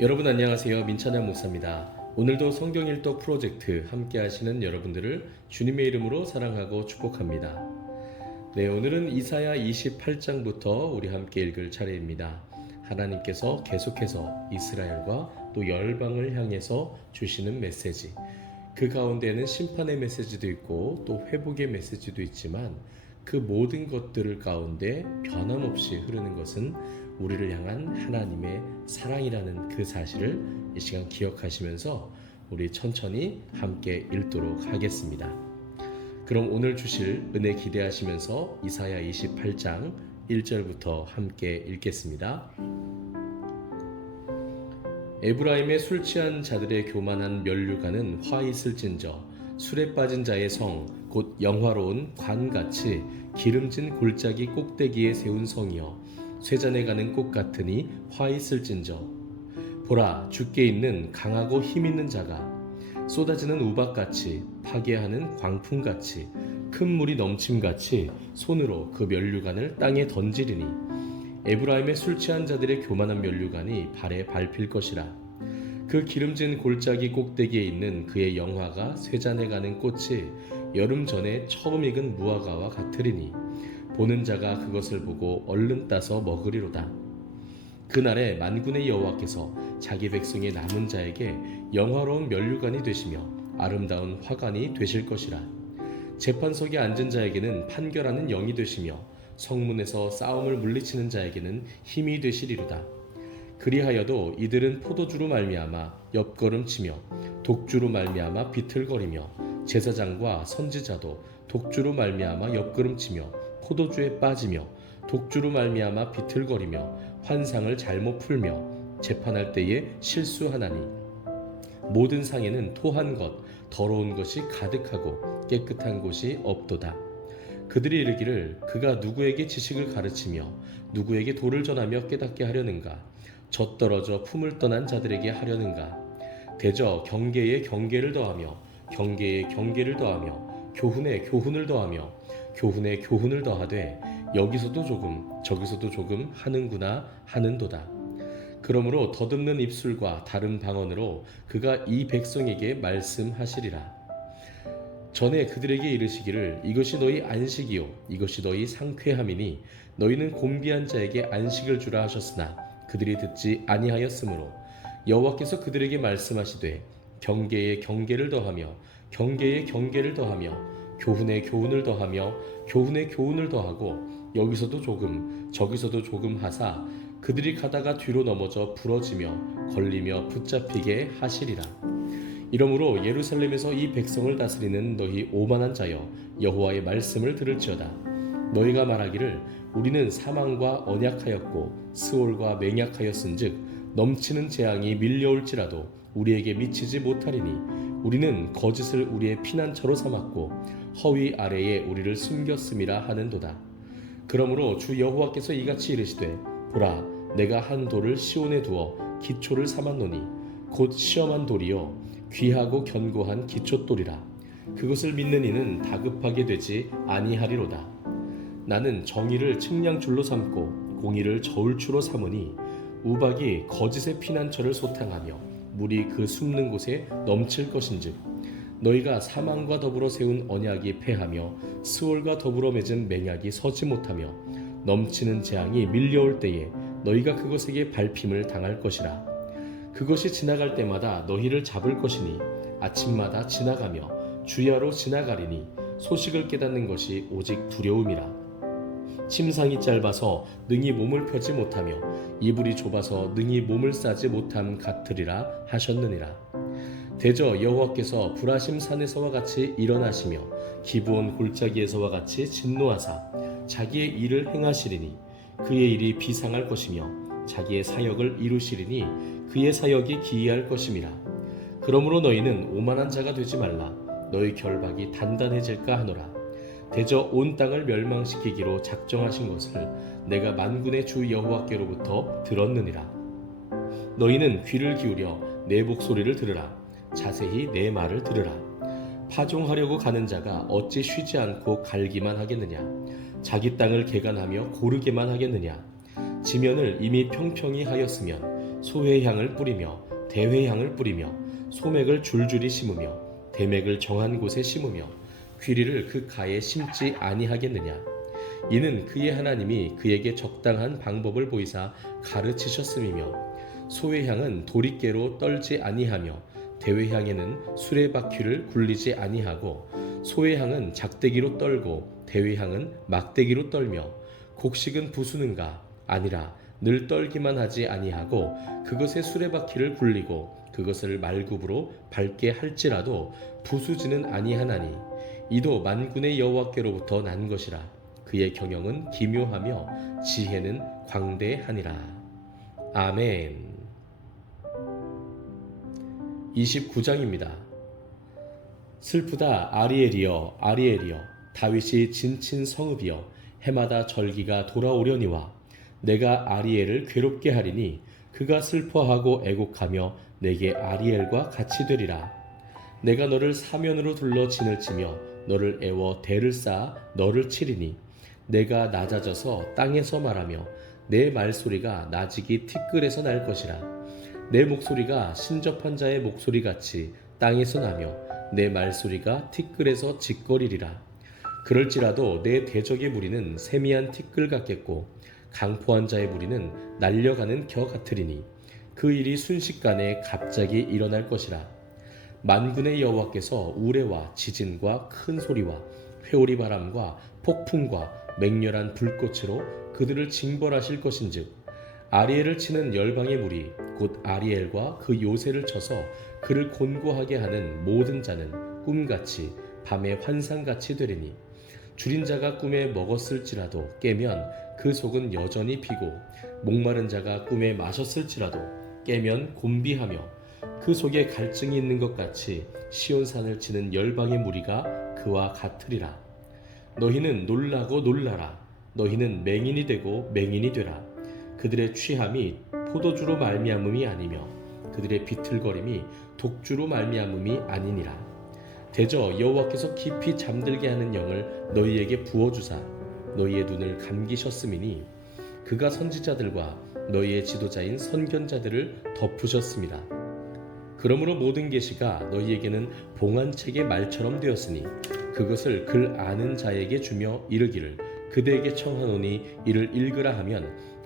여러분 안녕하세요. 민찬양 목사입니다. 오늘도 성경 일독 프로젝트 함께 하시는 여러분들을 주님의 이름으로 사랑하고 축복합니다. 네, 오늘은 이사야 28장부터 우리 함께 읽을 차례입니다. 하나님께서 계속해서 이스라엘과 또 열방을 향해서 주시는 메시지. 그 가운데는 심판의 메시지도 있고 또 회복의 메시지도 있지만 그 모든 것들을 가운데 변함없이 흐르는 것은 우리를 향한 하나님의 사랑이라는 그 사실을 이 시간 기억하시면서 우리 천천히 함께 읽도록 하겠습니다. 그럼 오늘 주실 은혜 기대하시면서 이사야 28장 1절부터 함께 읽겠습니다. 에브라임의 술 취한 자들의 교만한 면류관은 화 있을진저 술에 빠진 자의 성 곧 영화로운 관같이 기름진 골짜기 꼭대기에 세운 성이여 쇠잔에 가는 꽃 같으니 화 있을진저. 보라 죽게 있는 강하고 힘 있는 자가 쏟아지는 우박같이 파괴하는 광풍같이 큰 물이 넘침같이 손으로 그 면류관을 땅에 던지리니 에브라임의 술 취한 자들의 교만한 면류관이 발에 밟힐 것이라. 그 기름진 골짜기 꼭대기에 있는 그의 영화가 쇠잔에 가는 꽃이 여름 전에 처음 익은 무화과와 같으리니 보는 자가 그것을 보고 얼른 따서 먹으리로다. 그날에 만군의 여호와께서 자기 백성의 남은 자에게 영화로운 면류관이 되시며 아름다운 화관이 되실 것이라. 재판석에 앉은 자에게는 판결하는 영이 되시며 성문에서 싸움을 물리치는 자에게는 힘이 되시리로다. 그리하여도 이들은 포도주로 말미암아 옆걸음치며 독주로 말미암아 비틀거리며 제사장과 선지자도 독주로 말미암아 옆걸음치며 포도주에 빠지며 독주로 말미암아 비틀거리며 환상을 잘못 풀며 재판할 때에 실수하나니. 모든 상에는 토한 것 더러운 것이 가득하고 깨끗한 곳이 없도다. 그들이 이르기를 그가 누구에게 지식을 가르치며 누구에게 도를 전하며 깨닫게 하려는가? 젖떨어져 품을 떠난 자들에게 하려는가? 대저 경계에 경계를 더하며 경계에 경계를 더하며 교훈에 교훈을 더하며 교훈에 교훈을 더하되 여기서도 조금 저기서도 조금 하는구나 하는도다. 그러므로 더듬는 입술과 다른 방언으로 그가 이 백성에게 말씀하시리라. 전에 그들에게 이르시기를 이것이 너희 안식이요 이것이 너희 상쾌함이니 너희는 곤비한 자에게 안식을 주라 하셨으나 그들이 듣지 아니하였으므로 여호와께서 그들에게 말씀하시되 경계에 경계를 더하며 경계에 경계를 더하며 교훈에 교훈을 더하며 교훈에 교훈을 더하고 여기서도 조금 저기서도 조금 하사 그들이 가다가 뒤로 넘어져 부러지며 걸리며 붙잡히게 하시리라. 이러므로 예루살렘에서 이 백성을 다스리는 너희 오만한 자여 여호와의 말씀을 들을지어다. 너희가 말하기를 우리는 사망과 언약하였고 스올과 맹약하였은즉 넘치는 재앙이 밀려올지라도 우리에게 미치지 못하리니 우리는 거짓을 우리의 피난처로 삼았고 허위 아래에 우리를 숨겼음이라 하는도다. 그러므로 주 여호와께서 이같이 이르시되 보라 내가 한 돌을 시온에 두어 기초를 삼았노니 곧 시험한 돌이요 귀하고 견고한 기초돌이라 그것을 믿는 이는 다급하게 되지 아니하리로다 나는 정의를 측량줄로 삼고 공의를 저울추로 삼으니 우박이 거짓의 피난처를 소탕하며 물이 그 숨는 곳에 넘칠 것인즉 너희가 사망과 더불어 세운 언약이 패하며 스올과 더불어 맺은 맹약이 서지 못하며 넘치는 재앙이 밀려올 때에 너희가 그것에게 밟힘을 당할 것이라. 그것이 지나갈 때마다 너희를 잡을 것이니 아침마다 지나가며 주야로 지나가리니 소식을 깨닫는 것이 오직 두려움이라. 침상이 짧아서 능히 몸을 펴지 못하며 이불이 좁아서 능히 몸을 싸지 못함 같으리라 하셨느니라 대저 여호와께서 불하심 산에서와 같이 일어나시며 기브온 골짜기에서와 같이 진노하사 자기의 일을 행하시리니 그의 일이 비상할 것이며 자기의 사역을 이루시리니 그의 사역이 기이할 것임이라. 그러므로 너희는 오만한 자가 되지 말라. 너희 결박이 단단해질까 하노라. 대저 온 땅을 멸망시키기로 작정하신 것을 내가 만군의 주 여호와께로부터 들었느니라. 너희는 귀를 기울여 내 목소리를 들으라 자세히 내 말을 들으라. 파종하려고 가는 자가 어찌 쉬지 않고 갈기만 하겠느냐? 자기 땅을 개간하며 고르게만 하겠느냐? 지면을 이미 평평히 하였으면 소회향을 뿌리며 대회향을 뿌리며 소맥을 줄줄이 심으며 대맥을 정한 곳에 심으며 귀리를 그 가에 심지 아니하겠느냐? 이는 그의 하나님이 그에게 적당한 방법을 보이사 가르치셨음이며 소회향은 도리깨로 떨지 아니하며 대회향에는 수레바퀴를 굴리지 아니하고 소회향은 작대기로 떨고 대회향은 막대기로 떨며 곡식은 부수는가 아니라 늘 떨기만 하지 아니하고 그것의 수레바퀴를 굴리고 그것을 말굽으로 밟게 할지라도 부수지는 아니하나니 이도 만군의 여호와께로부터 난 것이라. 그의 경영은 기묘하며 지혜는 광대하니라. 아멘 29장입니다. 슬프다 아리엘이여 아리엘이여 다윗이 진친 성읍이여 해마다 절기가 돌아오려니와 내가 아리엘을 괴롭게 하리니 그가 슬퍼하고 애곡하며 내게 아리엘과 같이 되리라 내가 너를 사면으로 둘러 진을 치며 너를 애워 대를 쌓아 너를 치리니 내가 낮아져서 땅에서 말하며 내 말소리가 나직이 티끌에서 날 것이라 내 목소리가 신접한 자의 목소리 같이 땅에서 나며 내 말소리가 티끌에서 짓거리리라. 그럴지라도 내 대적의 무리는 세미한 티끌 같겠고 강포한 자의 무리는 날려가는 겨 같으리니 그 일이 순식간에 갑자기 일어날 것이라. 만군의 여호와께서 우레와 지진과 큰 소리와 회오리 바람과 폭풍과 맹렬한 불꽃으로 그들을 징벌하실 것인즉 아리엘을 치는 열방의 무리 곧 아리엘과 그 요새를 쳐서 그를 곤고하게 하는 모든 자는 꿈같이 밤의 환상같이 되리니 줄인 자가 꿈에 먹었을지라도 깨면 그 속은 여전히 피고 목마른 자가 꿈에 마셨을지라도 깨면 곤비하며 그 속에 갈증이 있는 것 같이 시온산을 치는 열방의 무리가 그와 같으리라. 너희는 놀라고 놀라라. 너희는 맹인이 되고 맹인이 되라 그들의 취함이 포도주로 말미암음이 아니며 그들의 비틀거림이 독주로 말미암음이 아니니라. 대저 여호와께서 깊이 잠들게 하는 영을 너희에게 부어 주사 너희의 눈을 감기셨음이니 그가 선지자들과 너희의 지도자인 선견자들을 덮으셨습니다. 그러므로 모든 계시가 너희에게는 봉안책의 말처럼 되었으니 그것을 글 아는 자에게 주며 이르기를 그대에게 청하노니 이를 읽으라 하면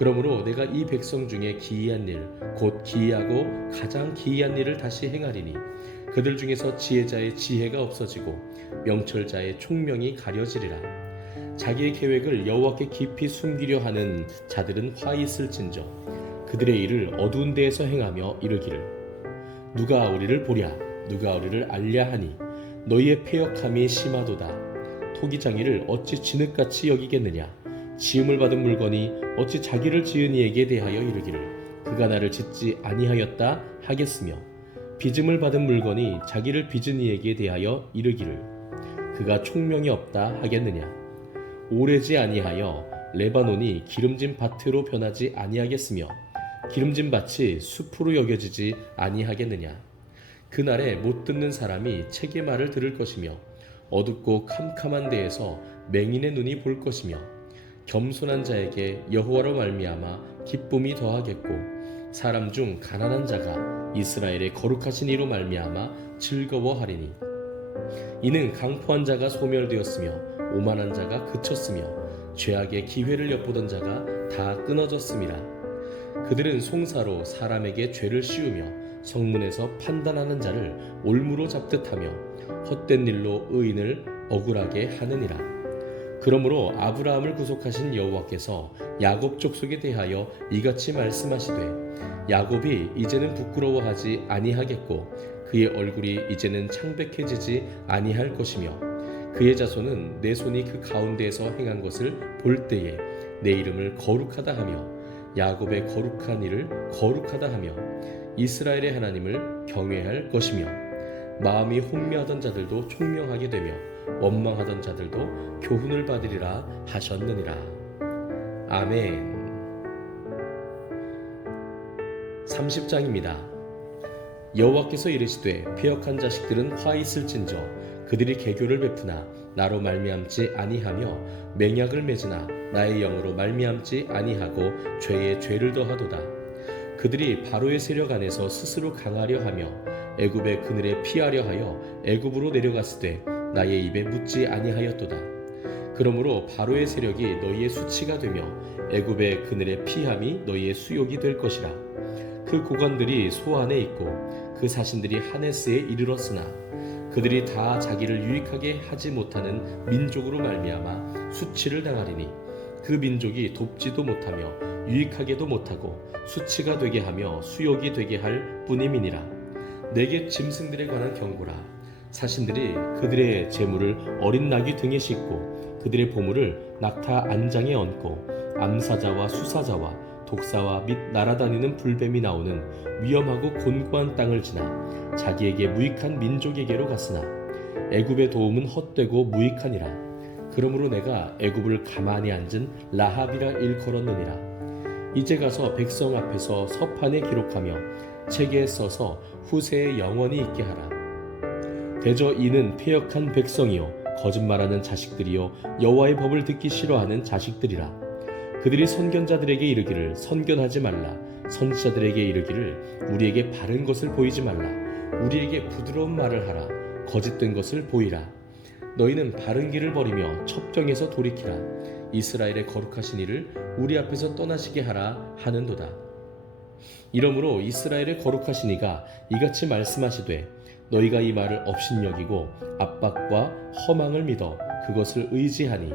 그러므로 내가 이 백성 중에 기이한 일, 곧 기이하고 가장 기이한 일을 다시 행하리니 그들 중에서 지혜자의 지혜가 없어지고 명철자의 총명이 가려지리라. 자기의 계획을 여호와께 깊이 숨기려 하는 자들은 화 있을진저 그들의 일을 어두운 데에서 행하며 이르기를. 누가 우리를 보랴? 누가 우리를 알랴 하니? 너희의 패역함이 심하도다. 토기장이를 어찌 진흙같이 여기겠느냐 지음을 받은 물건이 어찌 자기를 지은 이에게 대하여 이르기를 그가 나를 짓지 아니하였다 하겠으며 빚음을 받은 물건이 자기를 빚은 이에게 대하여 이르기를 그가 총명이 없다 하겠느냐? 오래지 아니하여 레바논이 기름진 밭으로 변하지 아니하겠으며 기름진 밭이 숲으로 여겨지지 아니하겠느냐? 그날에 못 듣는 사람이 책의 말을 들을 것이며 어둡고 캄캄한 데에서 맹인의 눈이 볼 것이며 겸손한 자에게 여호와로 말미암아 기쁨이 더하겠고 사람 중 가난한 자가 이스라엘의 거룩하신 이로 말미암아 즐거워하리니. 이는 강포한 자가 소멸되었으며 오만한 자가 그쳤으며 죄악의 기회를 엿보던 자가 다 끊어졌음이라 그들은 송사로 사람에게 죄를 씌우며 성문에서 판단하는 자를 올무로 잡듯하며 헛된 일로 의인을 억울하게 하느니라 그러므로 아브라함을 구속하신 여호와께서 야곱 족속에 대하여 이같이 말씀하시되 야곱이 이제는 부끄러워하지 아니하겠고 그의 얼굴이 이제는 창백해지지 아니할 것이며 그의 자손은 내 손이 그 가운데에서 행한 것을 볼 때에 내 이름을 거룩하다 하며 야곱의 거룩한 일을 거룩하다 하며 이스라엘의 하나님을 경외할 것이며 마음이 혼미하던 자들도 총명하게 되며 원망하던 자들도 교훈을 받으리라 하셨느니라. 아멘. 30장입니다. 여호와께서 이르시되 폐역한 자식들은 화 있을진저 그들이 개교를 베푸나 나로 말미암지 아니하며 맹약을 맺으나 나의 영으로 말미암지 아니하고 죄에 죄를 더하도다. 그들이 바로의 세력 안에서 스스로 강하려 하며 애굽의 그늘에 피하려 하여 애굽으로 내려갔으되 나의 입에 묻지 아니하였도다. 그러므로 바로의 세력이 너희의 수치가 되며 애굽의 그늘에 피함이 너희의 수욕이 될 것이라. 그 고관들이 소 안에 있고 그 사신들이 하네스에 이르렀으나 그들이 다 자기를 유익하게 하지 못하는 민족으로 말미암아 수치를 당하리니 그 민족이 돕지도 못하며 유익하게도 못하고 수치가 되게 하며 수욕이 되게 할 뿐임이니라 내게 짐승들에 관한 경고라 사신들이 그들의 재물을 어린 나귀 등에 싣고 그들의 보물을 낙타 안장에 얹고 암사자와 수사자와 독사와 및 날아다니는 불뱀이 나오는 위험하고 곤고한 땅을 지나 자기에게 무익한 민족에게로 갔으나 애굽의 도움은 헛되고 무익하니라. 그러므로 내가 애굽을 가만히 앉은 라합이라 일컬었느니라. 이제 가서 백성 앞에서 서판에 기록하며 책에 써서 후세에 영원히 있게 하라 대저 이는 폐역한 백성이요 거짓말하는 자식들이요 여호와의 법을 듣기 싫어하는 자식들이라. 그들이 선견자들에게 이르기를 선견하지 말라. 선지자들에게 이르기를 우리에게 바른 것을 보이지 말라. 우리에게 부드러운 말을 하라. 거짓된 것을 보이라. 너희는 바른 길을 버리며 첩경에서 돌이키라. 이스라엘의 거룩하신 이를 우리 앞에서 떠나시게 하라 하는도다. 이러므로 이스라엘의 거룩하신 이가 이같이 말씀하시되 너희가 이 말을 업신여기고 압박과 허망을 믿어 그것을 의지하니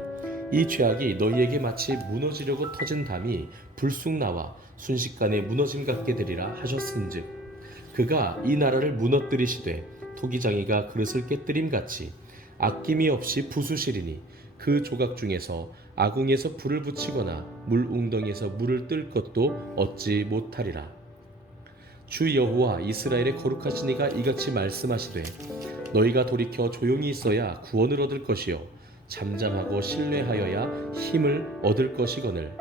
이 죄악이 너희에게 마치 무너지려고 터진 담이 불쑥 나와 순식간에 무너짐 같게 되리라 하셨은즉 그가 이 나라를 무너뜨리시되 토기장이가 그릇을 깨뜨림 같이 아낌이 없이 부수시리니 그 조각 중에서 아궁에서 불을 붙이거나 물 웅덩이에서 물을 뜰 것도 얻지 못하리라 주 여호와 이스라엘의 거룩하신 이가 이같이 말씀하시되 너희가 돌이켜 조용히 있어야 구원을 얻을 것이요 잠잠하고 신뢰하여야 힘을 얻을 것이거늘.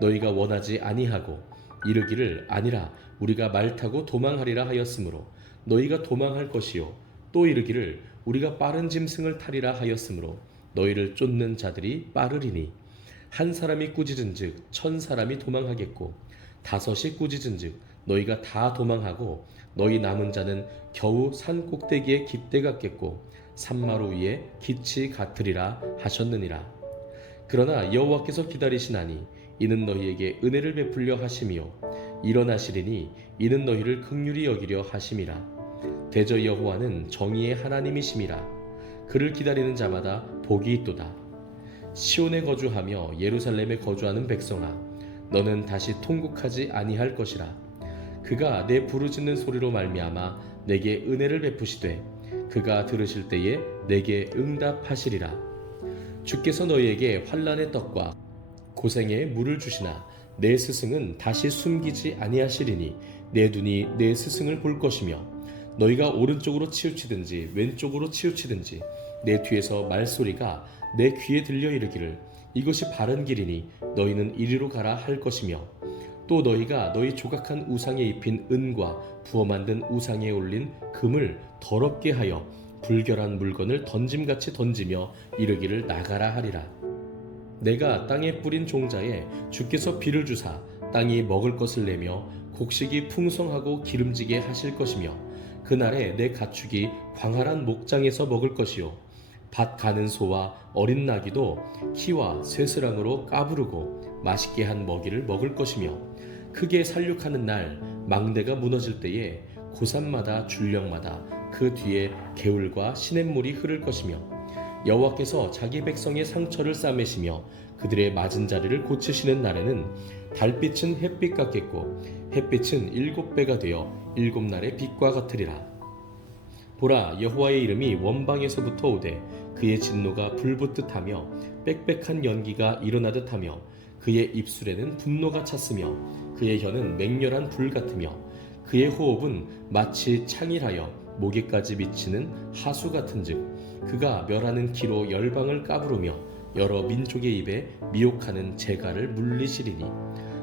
너희가 원하지 아니하고 이르기를 아니라 우리가 말 타고 도망하리라 하였으므로 너희가 도망할 것이요 또 이르기를 우리가 빠른 짐승을 타리라 하였으므로 너희를 쫓는 자들이 빠르리니. 한 사람이 꾸짖은즉 천 사람이 도망하겠고 다섯이 꾸짖은즉 너희가 다 도망하고 너희 남은 자는 겨우 산 꼭대기에 깃대 같겠고 산마루 위에 기치 같으리라 하셨느니라. 그러나 여호와께서 기다리시나니 이는 너희에게 은혜를 베풀려 하심이요 일어나시리니 이는 너희를 극률히 여기려 하심이라. 대저 여호와는 정의의 하나님이심이라. 그를 기다리는 자마다 복이 있도다. 시온에 거주하며 예루살렘에 거주하는 백성아, 너는 다시 통곡하지 아니할 것이라. 그가 내 부르짖는 소리로 말미암아 내게 은혜를 베푸시되 그가 들으실 때에 내게 응답하시리라. 주께서 너희에게 환란의 떡과 고생의 물을 주시나 내 스승은 다시 숨기지 아니하시리니 내 눈이 내 스승을 볼 것이며 너희가 오른쪽으로 치우치든지 왼쪽으로 치우치든지 내 뒤에서 말소리가 내 귀에 들려 이르기를 이것이 바른 길이니 너희는 이리로 가라 할 것이며 또 너희가 너희 조각한 우상에 입힌 은과 부어 만든 우상에 올린 금을 더럽게 하여 불결한 물건을 던짐같이 던지며 이르기를 나가라 하리라. 내가 땅에 뿌린 종자에 주께서 비를 주사 땅이 먹을 것을 내며 곡식이 풍성하고 기름지게 하실 것이며 그날에 내 가축이 광활한 목장에서 먹을 것이요 밭 가는 소와 어린 나귀도 키와 쇠스랑으로 까부르고 맛있게 한 먹이를 먹을 것이며 크게 살육하는 날 망대가 무너질 때에 고산마다 줄령마다 그 뒤에 개울과 시냇물이 흐를 것이며 여호와께서 자기 백성의 상처를 싸매시며 그들의 맞은 자리를 고치시는 날에는 달빛은 햇빛 같겠고 햇빛은 일곱 배가 되어 일곱 날의 빛과 같으리라. 보라 여호와의 이름이 원방에서부터 오되 그의 진노가 불붙듯하며 빽빽한 연기가 일어나듯하며 그의 입술에는 분노가 찼으며 그의 혀는 맹렬한 불 같으며 그의 호흡은 마치 창일하여 목에까지 미치는 하수 같은즉 그가 멸하는 키로 열방을 까부르며 여러 민족의 입에 미혹하는 재갈을 물리시리니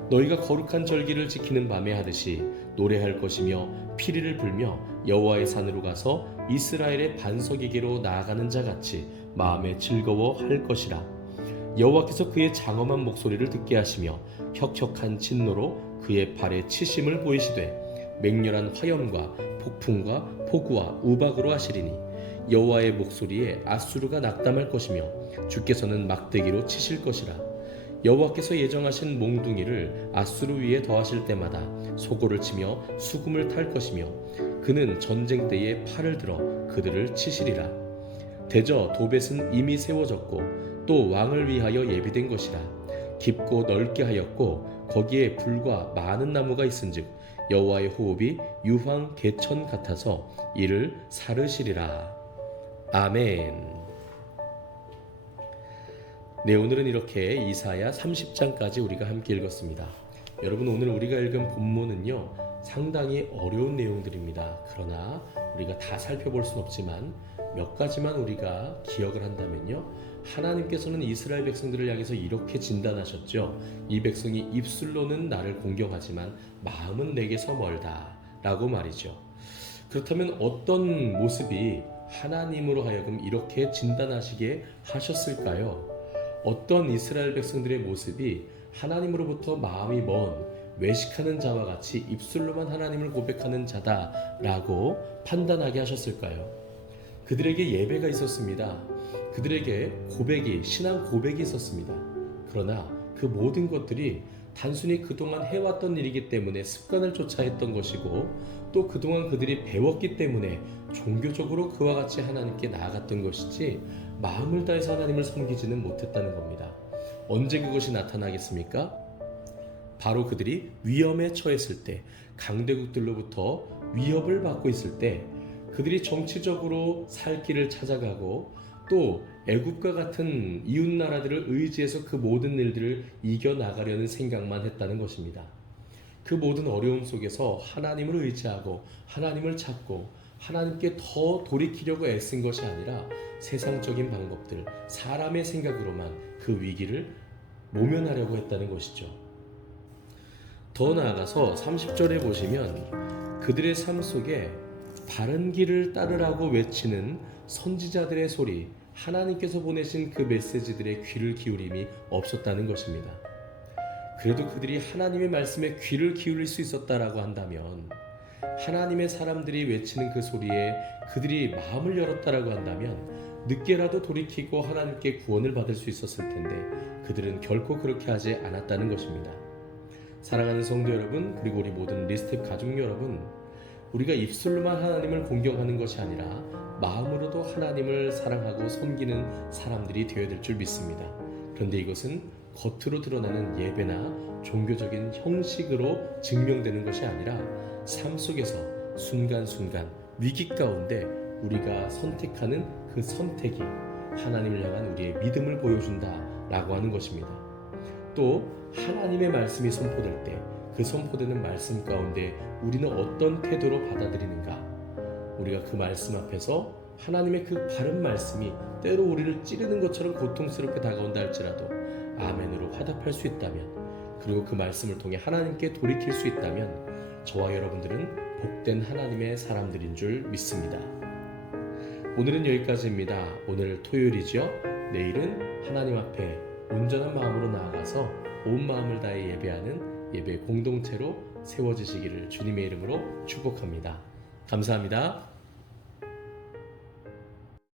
너희가 거룩한 절기를 지키는 밤에 하듯이 노래할 것이며 피리를 불며 여호와의 산으로 가서 이스라엘의 반석에게로 나아가는 자 같이 마음에 즐거워할 것이라 여호와께서 그의 장엄한 목소리를 듣게 하시며 혁혁한 진노로 그의 발에 치심을 보이시되 맹렬한 화염과 폭풍과 폭우와 우박으로 하시리니 여호와의 목소리에 아수르가 낙담할 것이며 주께서는 막대기로 치실 것이라. 여호와께서 예정하신 몽둥이를 아수르 위에 더하실 때마다 소고를 치며 수금을 탈 것이며 그는 전쟁 때에 팔을 들어 그들을 치시리라. 대저 도벳은 이미 세워졌고 또 왕을 위하여 예비된 것이라 깊고 넓게 하였고 거기에 불과 많은 나무가 있은즉 여호와의 호흡이 유황 개천 같아서 이를 사르시리라 아멘. 네, 오늘은 이렇게 이사야 30장까지 우리가 함께 읽었습니다. 여러분 오늘 우리가 읽은 본문은요. 상당히 어려운 내용들입니다. 그러나 우리가 다 살펴볼 순 없지만 몇 가지만 우리가 기억을 한다면요. 하나님께서는 이스라엘 백성들을 향해서 이렇게 진단하셨죠. 이 백성이 입술로는 나를 공경하지만 마음은 내게서 멀다. 라고 말이죠. 그렇다면 어떤 모습이 하나님으로 하여금 이렇게 진단하시게 하셨을까요? 어떤 이스라엘 백성들의 모습이 하나님으로부터 마음이 먼 외식하는 자와 같이 입술로만 하나님을 고백하는 자다라고 판단하게 하셨을까요? 그들에게 예배가 있었습니다. 그들에게 고백이 신앙 고백이 있었습니다. 그러나 그 모든 것들이 단순히 그동안 해왔던 일이기 때문에 습관을 쫓아 했던 것이고 또 그동안 그들이 배웠기 때문에 종교적으로 그와 같이 하나님께 나아갔던 것이지 마음을 다해서 하나님을 섬기지는 못했다는 겁니다. 언제 그것이 나타나겠습니까? 바로 그들이 위험에 처했을 때, 강대국들로부터 위협을 받고 있을 때, 그들이 정치적으로 살 길을 찾아가고 또 애국과 같은 이웃 나라들을 의지해서 그 모든 일들을 이겨 나가려는 생각만 했다는 것입니다. 그 모든 어려움 속에서 하나님을 의지하고 하나님을 찾고 하나님께 더 돌이키려고 애쓴 것이 아니라 세상적인 방법들, 사람의 생각으로만 그 위기를 모면하려고 했다는 것이죠. 더 나아가서 30절에 보시면 그들의 삶 속에 바른 길을 따르라고 외치는 선지자들의 소리, 하나님께서 보내신 그 메시지들의 귀를 기울임이 없었다는 것입니다. 그래도 그들이 하나님의 말씀에 귀를 기울일 수 있었다라고 한다면 하나님의 사람들이 외치는 그 소리에 그들이 마음을 열었다라고 한다면 늦게라도 돌이키고 하나님께 구원을 받을 수 있었을 텐데 그들은 결코 그렇게 하지 않았다는 것입니다. 사랑하는 성도 여러분 그리고 우리 모든 리스텝 가족 여러분 우리가 입술로만 하나님을 공경하는 것이 아니라 마음으로도 하나님을 사랑하고 섬기는 사람들이 되어야 될 줄 믿습니다. 그런데 이것은 겉으로 드러나는 예배나 종교적인 형식으로 증명되는 것이 아니라 삶 속에서 순간순간 위기 가운데 우리가 선택하는 그 선택이 하나님을 향한 우리의 믿음을 보여준다라고 하는 것입니다. 또 하나님의 말씀이 선포될 때 그 선포되는 말씀 가운데 우리는 어떤 태도로 받아들이는가? 우리가 그 말씀 앞에서 하나님의 그 바른 말씀이 때로 우리를 찌르는 것처럼 고통스럽게 다가온다 할지라도 아멘으로 화답할 수 있다면 그리고 그 말씀을 통해 하나님께 돌이킬 수 있다면 저와 여러분들은 복된 하나님의 사람들인 줄 믿습니다. 오늘은 여기까지입니다. 오늘 토요일이죠. 내일은 하나님 앞에 온전한 마음으로 나아가서 온 마음을 다해 예배하는 예배 공동체로 세워지시기를 주님의 이름으로 축복합니다. 감사합니다.